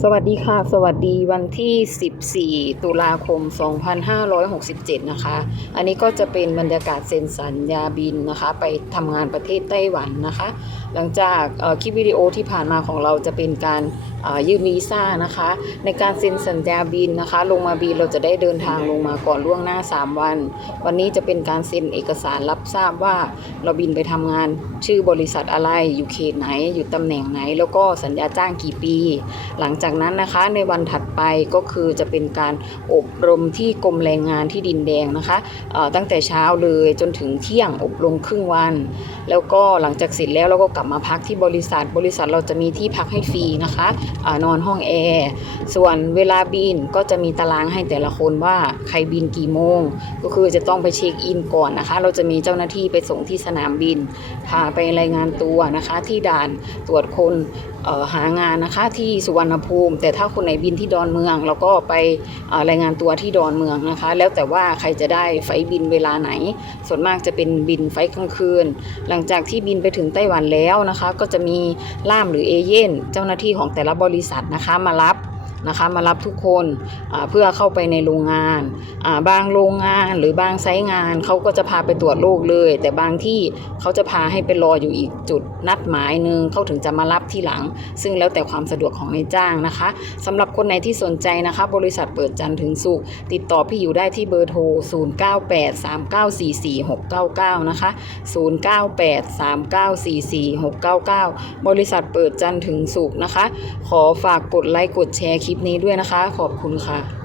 สวัสดีค่ะ สวัสดีวันที่ 14 ตุลาคม 2567 นะคะ อันนี้ก็จะเป็นบรรยากาศเซ็นสัญญาบินนะคะ ไปทำงานประเทศไต้หวันนะคะ หลังจากคลิปวิดีโอที่ผ่านมาของเราจะเป็นการยื่นวีซ่านะคะ ในการเซ็นสัญญาบินนะคะ ลงมาบินเราจะได้เดินทางลงมาก่อนล่วงหน้า 3 วัน วันนี้จะเป็นการเซ็นเอกสารรับทราบว่าเราบินไปทำงานชื่อบริษัทอะไรอยู่เขตไหนอยู่ตำแหน่งไหน แล้วก็สัญญาจ้างกี่ปี หลังจากนั้นนะคะในวันถัดไปก็คือจะเป็นการอบรมที่กรมแรงงานที่ดินแดงนะคะตั้งแต่เช้าเลยจนถึงเที่ยงอบรมครึ่งวัน แล้วก็หลังจากเสร็จแล้วเราก็กลับมาพักที่บริษัท บริษัทเราจะมีที่พักให้ฟรีนะคะอนอนห้องแอร์ส่วนเวลาบินก็จะมีตารางให้แต่ละคนว่าใครบินกี่โมง ก็คือจะต้องไปเช็คอินก่อนนะคะ เราจะมีเจ้าหน้าที่ไปส่งที่สนามบินพาไปรายงานตัวนะคะ ที่ด่านตรวจคนหางานนะคะที่สุวรรณภูมิแต่ถ้าคนไหนบินที่ดอนเมือง เราก็ไปรายงานตัวที่ดอนเมืองนะคะ แล้วแต่ว่าใครจะได้ไฟบินเวลาไหน ส่วนมากจะเป็นบินไฟกลางคืน หลังจากที่บินไปถึงไต้หวันแล้วนะคะ ก็จะมีล่ามหรือเอเย่นเจ้าหน้าที่ของแต่ละบริษัทนะคะมารับ นะคะมารับทุกคนเพื่อเข้าไปในโรงงานบางโรงงานหรือบางไซต์งานเขาก็จะพาไปตรวจโรคเลย แต่บางที่เขาจะพาให้ไปรออยู่อีกจุดนัดหมายหนึ่งเขาถึงจะมารับที่หลัง ซึ่งแล้วแต่ความสะดวกของนายจ้างนะคะสำหรับคนไหนที่สนใจนะคะ บริษัทเปิดจันทร์ถึงศุกร์ติดต่อพี่อยู่ได้ที่เบอร์โทร 0983944699 นะคะ 0983944699 บริษัทเปิดจันทร์ถึงศุกร์นะคะ ขอฝากกดไลค์กดแชร์คลิปนี้ด้วยนะคะ ขอบคุณค่ะ